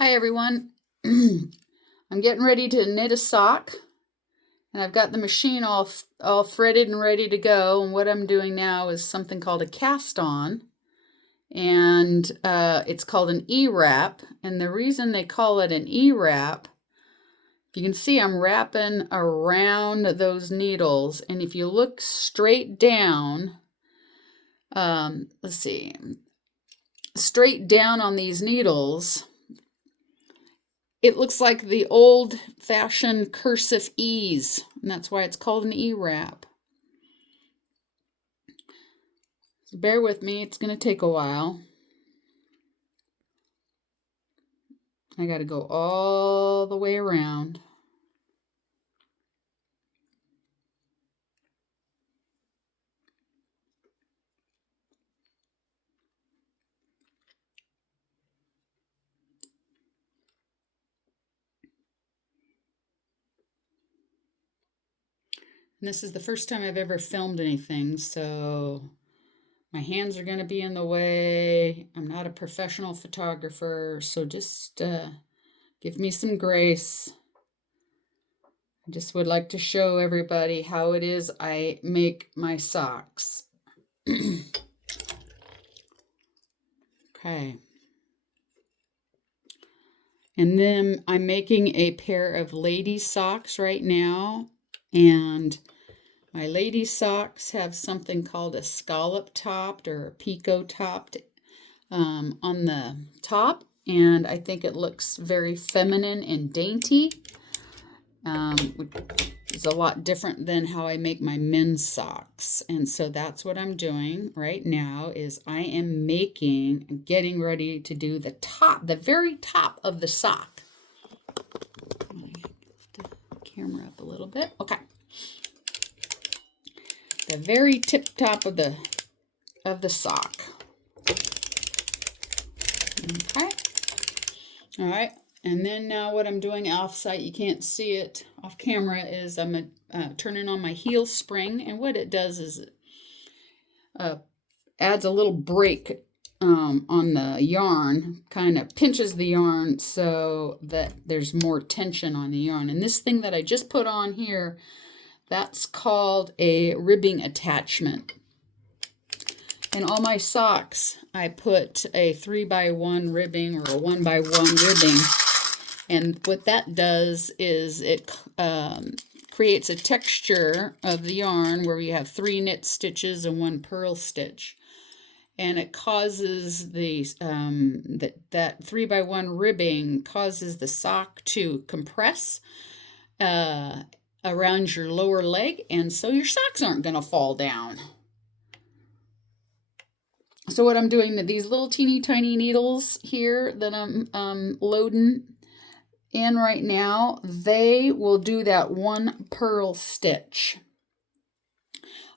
Hi everyone. I'm getting ready to knit a sock, and I've got the machine all threaded and ready to go. And what I'm doing now is something called a cast on, and it's called an E-wrap. And the reason they call it an E-wrap, if you can see, I'm wrapping around those needles, and if you look straight down, let's see, straight down on these needles, it looks like the old-fashioned cursive E's, and that's why it's called an E-wrap. So bear with me, it's going to take a while. I got to go all the way around. And this is the first time I've ever filmed anything, so my hands are going to be in the way. I'm not a professional photographer, so just give me some grace. I just would like to show everybody how it is I make my socks. Okay. And then I'm making a pair of lady socks right now, and my lady socks have something called a scallop topped or a picot topped on the top, and I think it looks very feminine and dainty. It's a lot different than how I make my men's socks, and so that's what I'm doing right now. Is I am getting ready to do the very top of the sock. Lift the camera up a little bit. Okay. The very tip top of the sock. Okay. All right. And then now what I'm doing off-site, you can't see it off camera, is I'm turning on my heel spring, and what it does is it adds a little break on the yarn, kind of pinches the yarn so that there's more tension on the yarn. And this thing that I just put on here, that's called a ribbing attachment. In all my socks, I put a 3x1 ribbing or a 1x1 ribbing. And what that does is it creates a texture of the yarn where you have 3 knit stitches and 1 purl stitch. And it causes that 3x1 ribbing causes the sock to compress around your lower leg, and so your socks aren't going to fall down. So what I'm doing, these little teeny tiny needles here that I'm loading in right now, they will do that 1 purl stitch.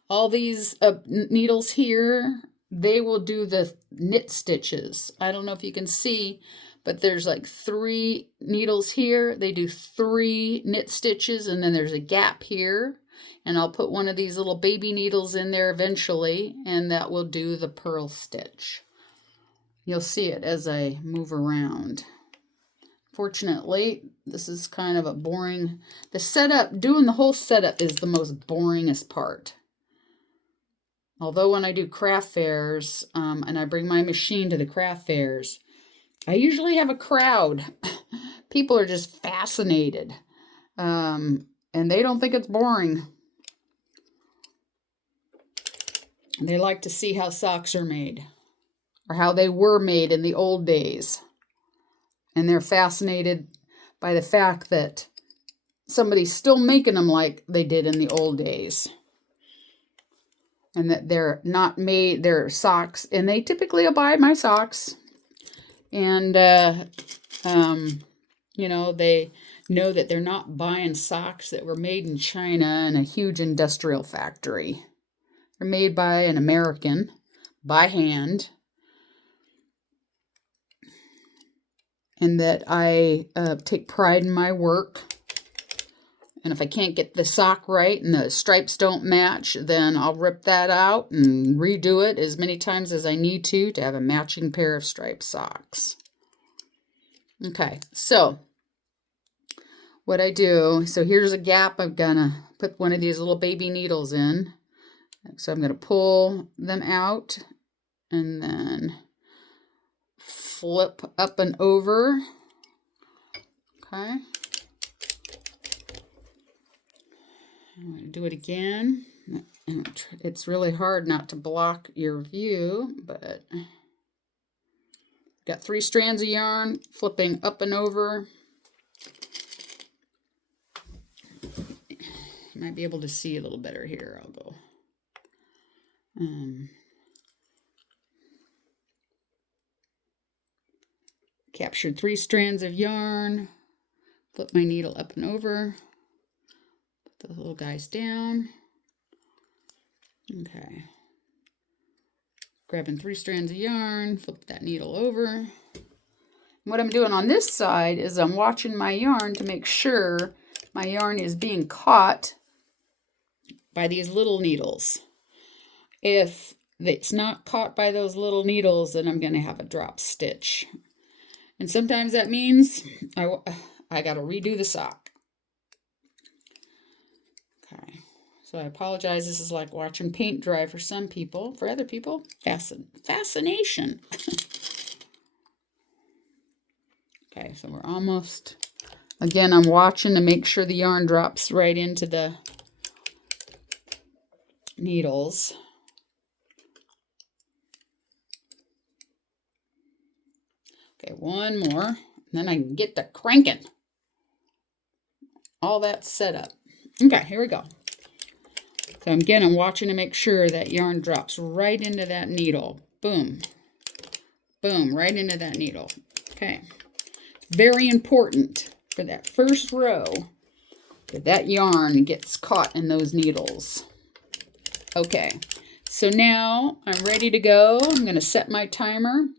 All these needles here, they will do the knit stitches. I don't know if you can see, but there's like 3 needles here. They do 3 knit stitches, and then there's a gap here. And I'll put one of these little baby needles in there eventually, and that will do the purl stitch. You'll see it as I move around. Fortunately, this is kind of a boring, the setup, doing the whole setup is the most boringest part. Although when I do craft fairs, and I bring my machine to the craft fairs, I usually have a crowd. People are just fascinated, and they don't think it's boring. They like to see how socks are made, or how they were made in the old days. And they're fascinated by the fact that somebody's still making them like they did in the old days. And that they're not made, they're socks, and they typically buy my socks. And, you know, they know that they're not buying socks that were made in China in a huge industrial factory. They're made by an American, by hand. And that I take pride in my work. And if I can't get the sock right and the stripes don't match, then I'll rip that out and redo it as many times as I need to have a matching pair of striped socks. Okay, so what I do, so here's a gap. I'm gonna put one of these little baby needles in. So I'm gonna pull them out and then flip up and over. Okay. I'm gonna do it again. It's really hard not to block your view, but got 3 strands of yarn, flipping up and over. You might be able to see a little better here. I'll go. Captured 3 strands of yarn, flip my needle up and over, put the little guys down. Okay. Grabbing 3 strands of yarn, flip that needle over. And what I'm doing on this side is I'm watching my yarn to make sure my yarn is being caught by these little needles. If it's not caught by those little needles, then I'm going to have a drop stitch. And sometimes that means I got to redo the sock. Okay. So I apologize. This is like watching paint dry for some people. For other people, fascination. Okay, so we're almost... Again, I'm watching to make sure the yarn drops right into the needles. Okay, one more, and then I can get to cranking. All that set up. Okay, here we go. So again, I'm watching to make sure that yarn drops right into that needle. Boom. Boom, right into that needle. Okay. Very important for that first row that yarn gets caught in those needles. Okay, so now I'm ready to go. I'm going to set my timer.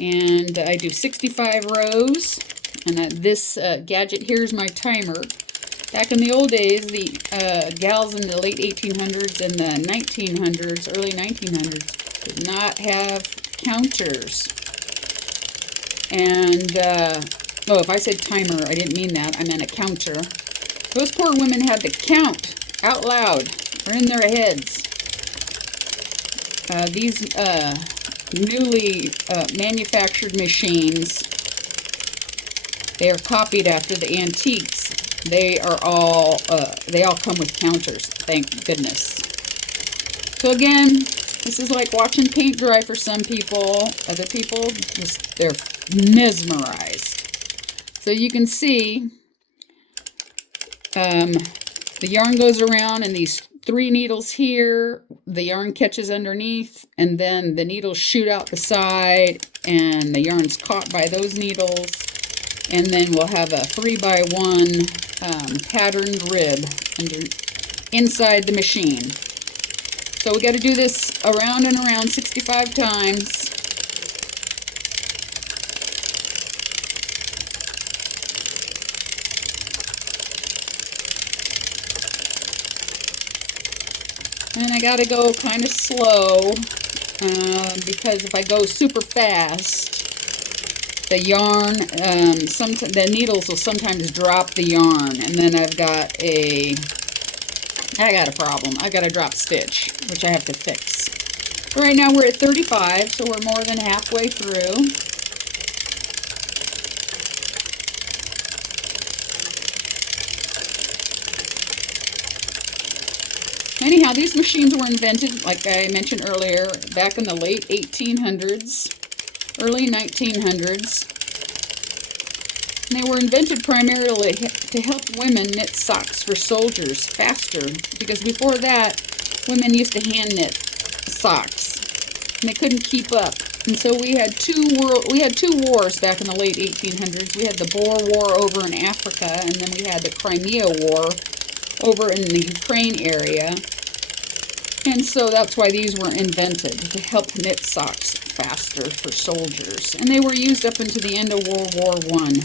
And I do 65 rows. And this gadget here is my timer. Back in the old days, the gals in the late 1800s and the 1900s, early 1900s, did not have counters. And, oh, if I said timer, I didn't mean that. I meant a counter. Those poor women had to count out loud or in their heads. These newly manufactured machines, they are copied after the antiques. They all come with counters, thank goodness. So again, this is like watching paint dry for some people. Other people, they're mesmerized. So you can see the yarn goes around and these 3 needles here, the yarn catches underneath, and then the needles shoot out the side, and the yarn's caught by those needles, and then we'll have a 3x1 patterned rib inside the machine. So we got to do this around and around 65 times. And I gotta go kind of slow because if I go super fast, the yarn, the needles will sometimes drop the yarn, and then I got a problem. I got a drop stitch, which I have to fix. But right now we're at 35, so we're more than halfway through. Anyhow, these machines were invented, like I mentioned earlier, back in the late 1800s, early 1900s. And they were invented primarily to help women knit socks for soldiers faster, because before that, women used to hand knit socks, and they couldn't keep up. And so we had two wars back in the late 1800s. We had the Boer War over in Africa, and then we had the Crimea War over in the Ukraine area. And so that's why these were invented, to help knit socks faster for soldiers. And they were used up into the end of World War I.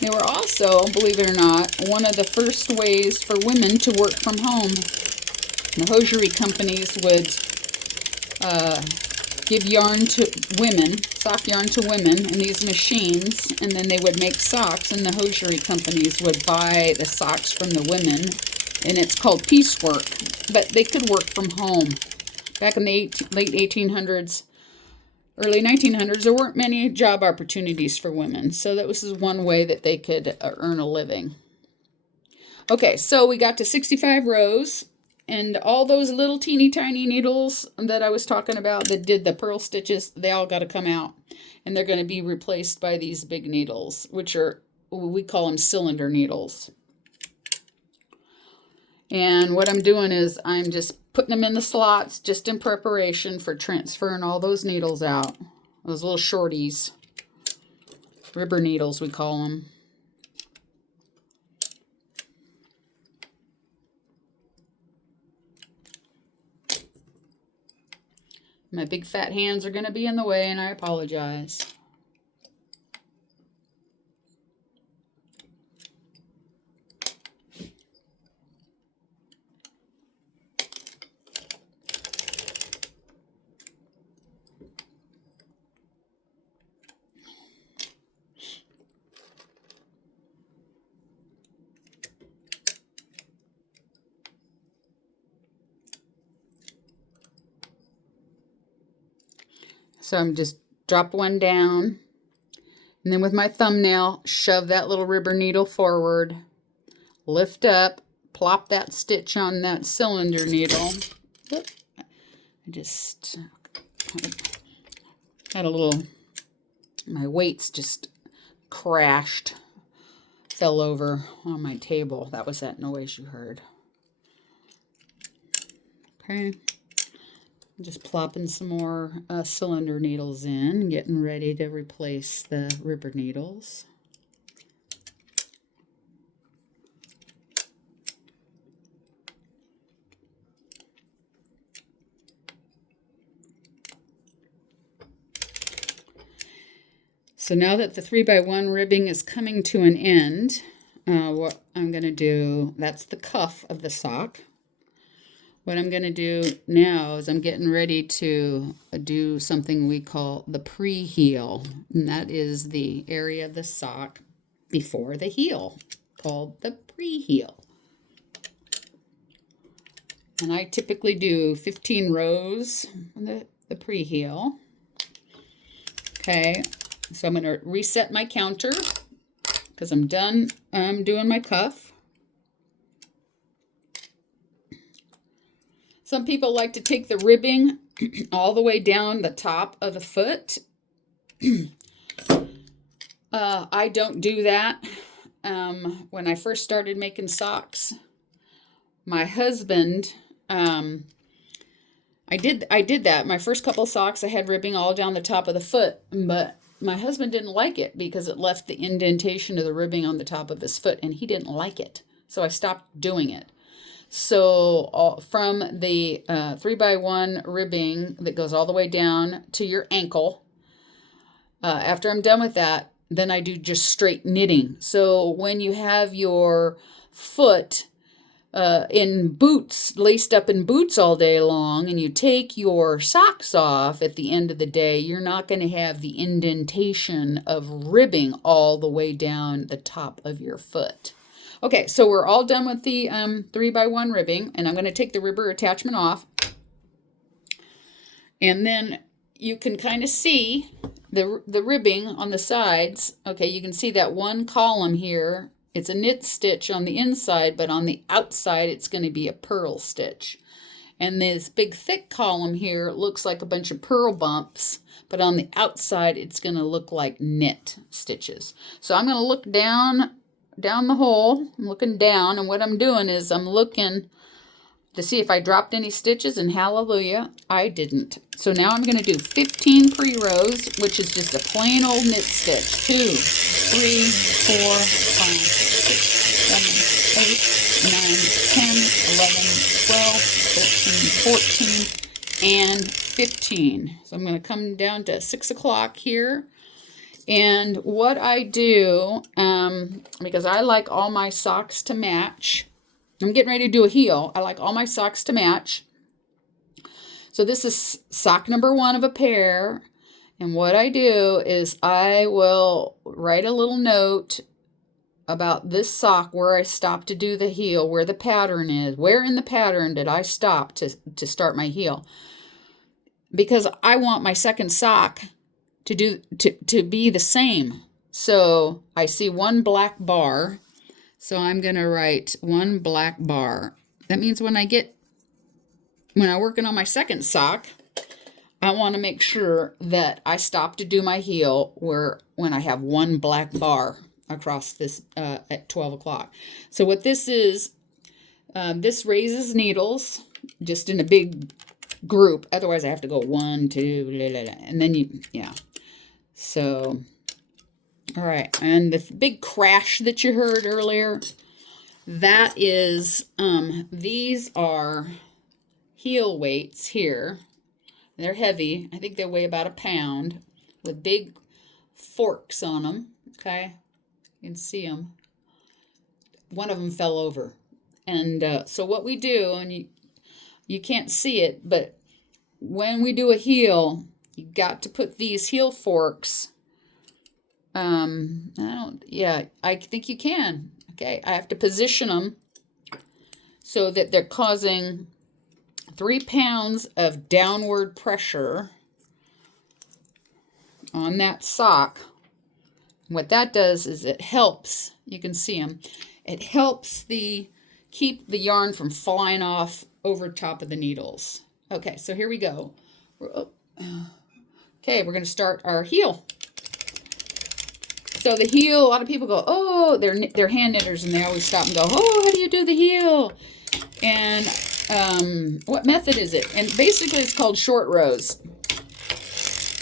They were also, believe it or not, one of the first ways for women to work from home. The hosiery companies would give yarn to women, sock yarn to women in these machines, and then they would make socks, and the hosiery companies would buy the socks from the women, and it's called piecework, but they could work from home. Back in the late 1800s, early 1900s, there weren't many job opportunities for women, so that was one way that they could earn a living. Okay, so we got to 65 rows, and all those little teeny tiny needles that I was talking about that did the purl stitches, they all got to come out, and they're going to be replaced by these big needles, which are, we call them cylinder needles. And what I'm doing is I'm just putting them in the slots just in preparation for transferring all those needles out. Those little shorties. Ribber needles, we call them. My big fat hands are going to be in the way, and I apologize. So I'm just drop one down, and then with my thumbnail, shove that little ribber needle forward, lift up, plop that stitch on that cylinder needle. I just had a little, my weights just crashed, fell over on my table. That was that noise you heard. Okay. Just plopping some more cylinder needles in, getting ready to replace the ribber needles. So now that the 3x1 ribbing is coming to an end, what I'm going to do, that's the cuff of the sock. What I'm going to do now is I'm getting ready to do something we call the pre-heel, and that is the area of the sock before the heel, called the pre-heel. And I typically do 15 rows on the pre-heel. Okay, so I'm going to reset my counter because I'm done doing my cuff. Some people like to take the ribbing all the way down the top of the foot. I don't do that. When I first started making socks, my husband, I did that. My first couple socks, I had ribbing all down the top of the foot, but my husband didn't like it because it left the indentation of the ribbing on the top of his foot, and he didn't like it. So I stopped doing it. So from the 3x1 ribbing that goes all the way down to your ankle, after I'm done with that, then I do just straight knitting. So when you have your foot in boots, laced up in boots all day long, and you take your socks off at the end of the day, you're not going to have the indentation of ribbing all the way down the top of your foot. Okay, so we're all done with the 3x1 ribbing, and I'm going to take the ribber attachment off. And then you can kind of see the ribbing on the sides. Okay, you can see that one column here. It's a knit stitch on the inside, but on the outside it's going to be a purl stitch. And this big thick column here looks like a bunch of purl bumps, but on the outside it's going to look like knit stitches. So I'm going to look down the hole. I'm looking down, and what I'm doing is I'm looking to see if I dropped any stitches, and hallelujah, I didn't. So now I'm going to do 15 pre-rows, which is just a plain old knit stitch. 2, 3, 4, 5, 6, 7, 8, 9, 10, 11, 12, 13, 14, and 15. So I'm going to come down to 6 o'clock here. And what I do, because I like all my socks to match, I'm getting ready to do a heel. I like all my socks to match. So this is sock number 1 of a pair, And what I do is I will write a little note about this sock where I stopped to do the heel, where the pattern is, where in the pattern did I stop to start my heel. Because I want my second sock to be the same. So I see one black bar. So I'm going to write one black bar. That means when I'm working on my second sock, I want to make sure that I stop to do my heel when I have one black bar across this at 12 o'clock. So what this is, this raises needles just in a big group. Otherwise I have to go 1, 2, and then yeah. So, all right. And the big crash that you heard earlier, that is, these are heel weights here. They're heavy. I think they weigh about 1 pound with big forks on them. Okay. You can see them. One of them fell over. And so what we do, and you can't see it, but when we do a heel, you got to put these heel forks. I think you can. Okay. I have to position them so that they're causing 3 pounds of downward pressure on that sock. What that does is it helps, you can see them, it helps keep the yarn from flying off over top of the needles. Okay, so here we go. Okay, we're going to start our heel. So the heel, a lot of people go, oh, they're hand knitters, and they always stop and go, oh, how do you do the heel? And what method is it? And basically it's called short rows.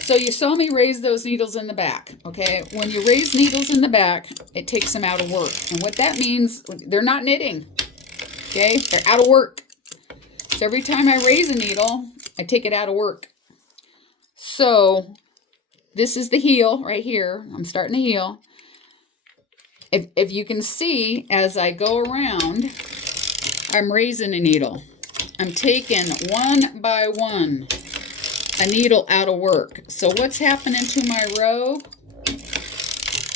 So you saw me raise those needles in the back, okay? When you raise needles in the back, it takes them out of work. And what that means, they're not knitting, okay? They're out of work. So every time I raise a needle, I take it out of work. So this is the heel right here. I'm starting the heel. If you can see, as I go around, I'm raising a needle. I'm taking one by one a needle out of work. So what's happening to my row?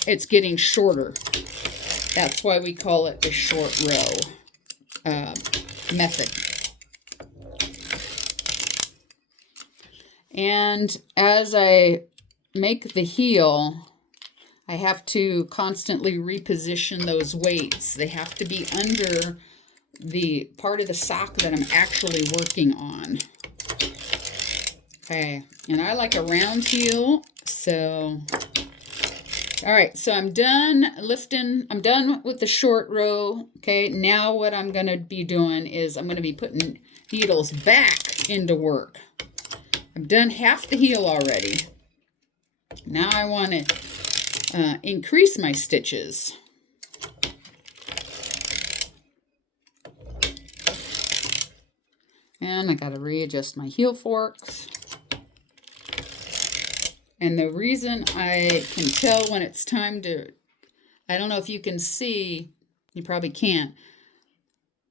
It's getting shorter. That's why we call it the short row method. And as I make the heel, I have to constantly reposition those weights. They have to be under the part of the sock that I'm actually working on. Okay, and I like a round heel, so, all right, so I'm done lifting, I'm done with the short row. Okay, now what I'm going to be doing is I'm going to be putting needles back into work. I've done half the heel already. Now I want to increase my stitches. And I got to readjust my heel forks. And the reason I can tell when it's time to, I don't know if you can see, you probably can't.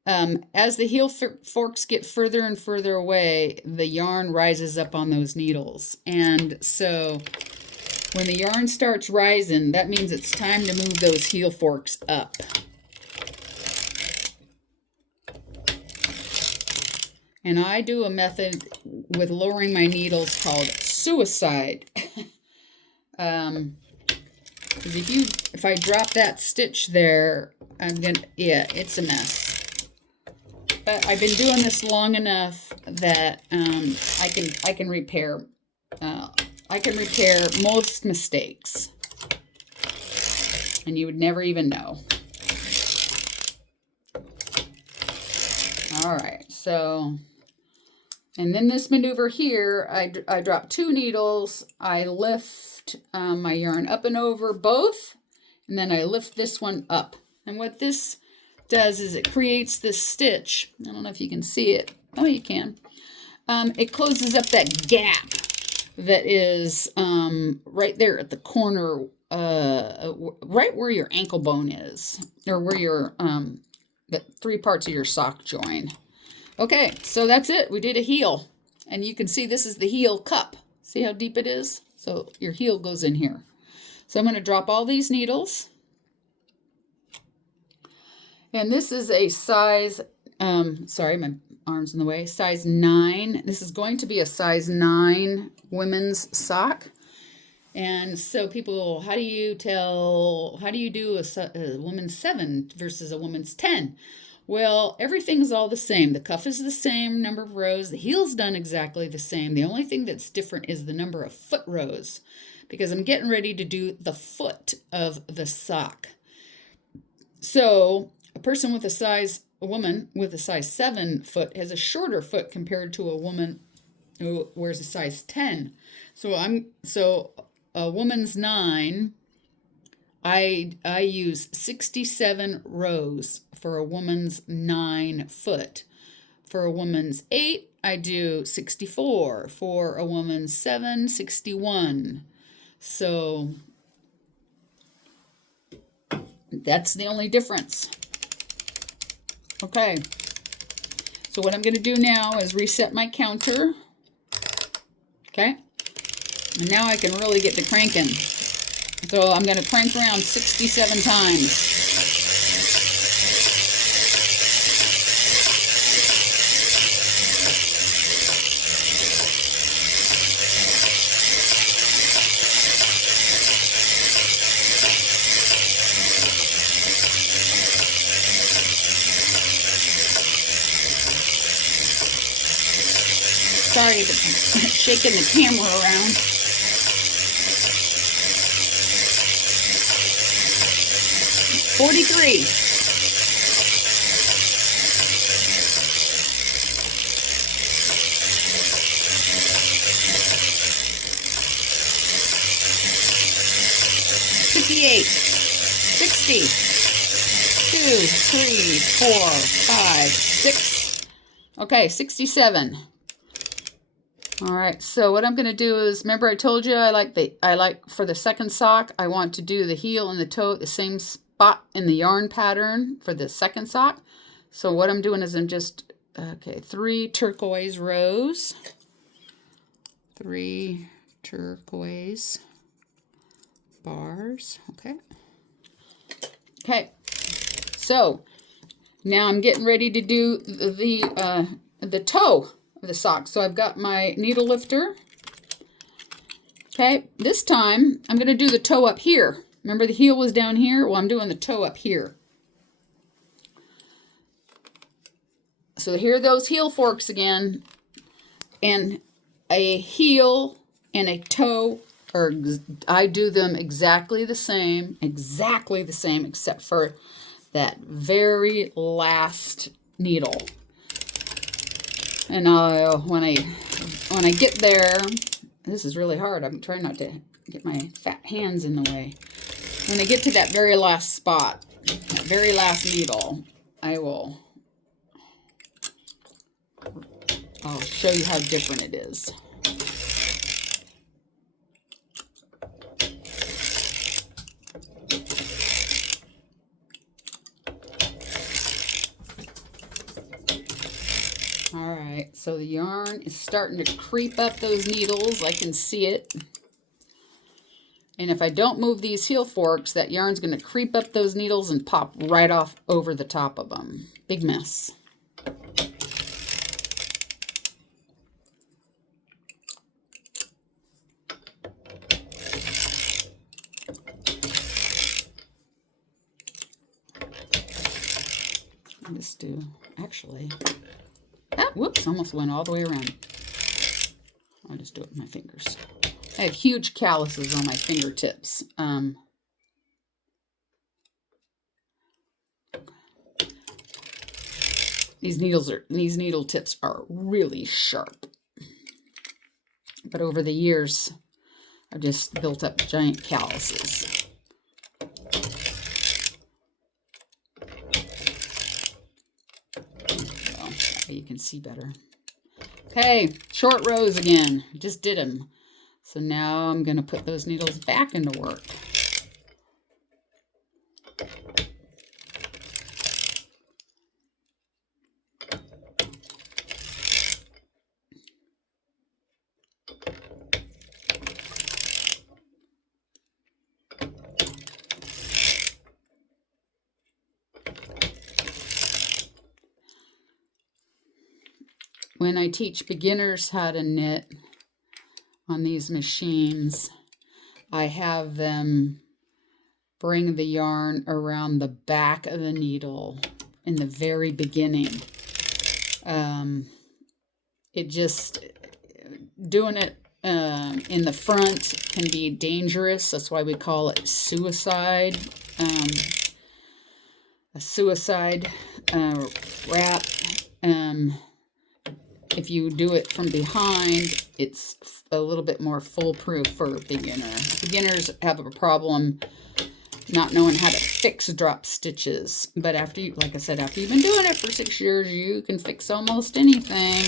As the heel forks get further and further away, the yarn rises up on those needles. And so when the yarn starts rising, that means it's time to move those heel forks up. And I do a method with lowering my needles called suicide. Because if I drop that stitch there, it's a mess. But I've been doing this long enough that I can repair most mistakes, and you would never even know. All right, so. And then this maneuver here, I drop 2 needles, I lift my yarn up and over both, and then I lift this one up. And what this does is it creates this stitch. I don't know if you can see it. Oh, you can. It closes up that gap that is right there at the corner, right where your ankle bone is, or where your the 3 parts of your sock join. Okay, so that's it. We did a heel. And you can see this is the heel cup. See how deep it is? So your heel goes in here. So I'm going to drop all these needles. And this is a size, sorry, my arm's in the way, size 9. This is going to be a size 9 women's sock. And so people, how do you do a woman's 7 versus a woman's 10? Well, everything's all the same. The cuff is the same number of rows. The heel's done exactly the same. The only thing that's different is the number of foot rows, because I'm getting ready to do the foot of the sock. So a woman with a size 7 foot has a shorter foot compared to a woman who wears a size 10. So a woman's 9, I use 67 rows for a woman's 9 foot. For a woman's 8, I do 64. For a woman's 7, 61. So that's the only difference. Okay. So what I'm going to do now is reset my counter. Okay. And now I can really get to cranking. So I'm going to crank around 67 times. Sorry for shaking the camera around. $43. $58. $60. 2, 3, 4, 5, 6. Okay, 67. All right, so what I'm going to do is, remember I told you I like for the second sock, I want to do the heel and the toe at the same spot in the yarn pattern for the second sock. So what I'm doing is I'm just, 3 turquoise rows. 3 turquoise bars, okay. Okay, so now I'm getting ready to do the toe of the sock. So I've got my needle lifter. Okay, this time I'm going to do the toe up here. Remember the heel was down here? Well, I'm doing the toe up here. So here are those heel forks again. And a heel and a toe, I do them exactly the same, except for that very last needle. And when I get there, this is really hard. I'm trying not to get my fat hands in the way. When I get to that very last spot, that very last needle, I'll show you how different it is. All right, so the yarn is starting to creep up those needles. I can see it. And if I don't move these heel forks, that yarn's going to creep up those needles and pop right off over the top of them. Big mess. I'll just do, actually... whoops, almost went all the way around. I'll just do it with my fingers. I have huge calluses on my fingertips. These needle tips are really sharp. But over the years, I've just built up giant calluses. You can see better. Okay, short rows again. Just did them. So now I'm going to put those needles back into work. when I teach beginners how to knit on these machines, I have them bring the yarn around the back of the needle in the very beginning. It just, doing it in the front can be dangerous. That's why we call it suicide. A suicide wrap. If you do it from behind, it's a little bit more foolproof for a beginner. Beginners have a problem not knowing how to fix drop stitches. But after you, like I said, after you've been doing it for 6 years, you can fix almost anything.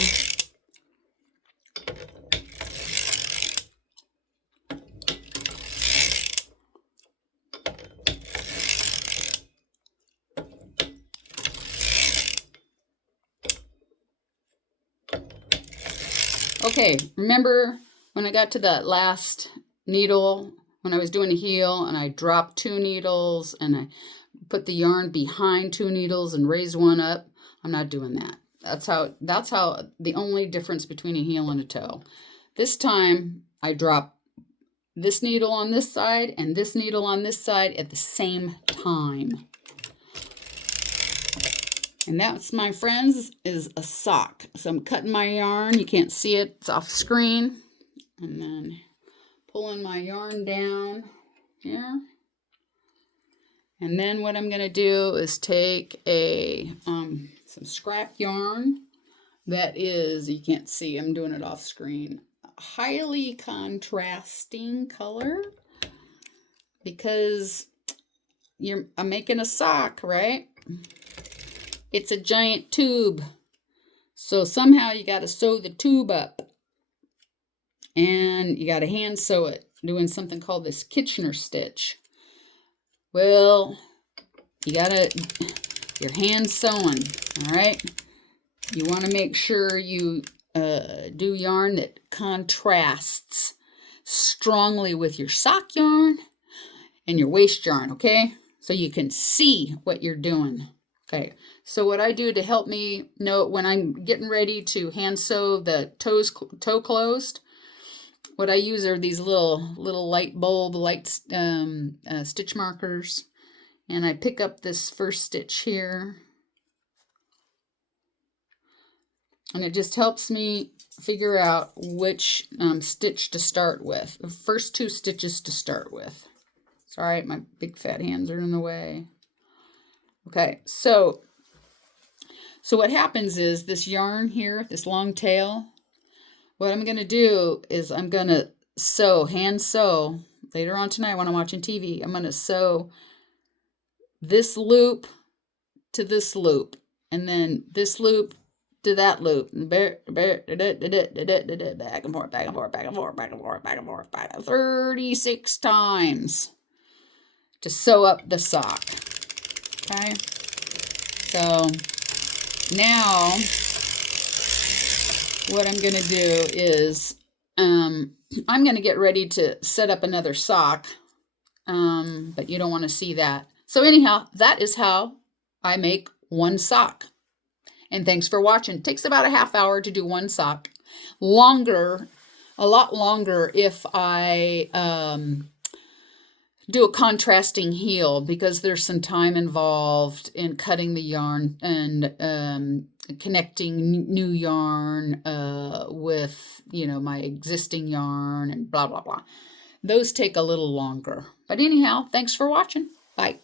Okay, remember when I got to that last needle, when I was doing a heel and I dropped 2 needles and I put the yarn behind 2 needles and raised one up? I'm not doing that. That's how the only difference between a heel and a toe. This time I drop this needle on this side and this needle on this side at the same time. And that's, my friends, is a sock. So I'm cutting my yarn. You can't see it. It's off screen. And then pulling my yarn down here. And then what I'm going to do is take some scrap yarn that is, you can't see, I'm doing it off screen, a highly contrasting color, because I'm making a sock, right? It's a giant tube. So somehow you got to sew the tube up. And you got to hand sew it, doing something called this Kitchener stitch. Well, you're hand sewing, all right? You want to make sure you do yarn that contrasts strongly with your sock yarn and your waist yarn, okay? So you can see what you're doing. Okay, so what I do to help me know when I'm getting ready to hand sew the toe closed, what I use are these little light bulb stitch markers, and I pick up this first stitch here, and it just helps me figure out which stitch to start with. The first 2 stitches to start with. Sorry, my big fat hands are in the way. Okay, so what happens is this yarn here, this long tail, what I'm going to do is I'm going to hand sew, later on tonight when I'm watching TV, I'm going to sew this loop to this loop, and then this loop to that loop, back and forth, back and forth, back and forth, back and forth, back and forth, 36 times to sew up the sock. Okay, so now what I'm going to do is I'm going to get ready to set up another sock, but you don't want to see that. So anyhow, that is how I make one sock. And thanks for watching. It takes about a half hour to do one sock. A lot longer if I do a contrasting heel, because there's some time involved in cutting the yarn and connecting new yarn with, my existing yarn and blah, blah, blah. Those take a little longer. But anyhow, thanks for watching. Bye.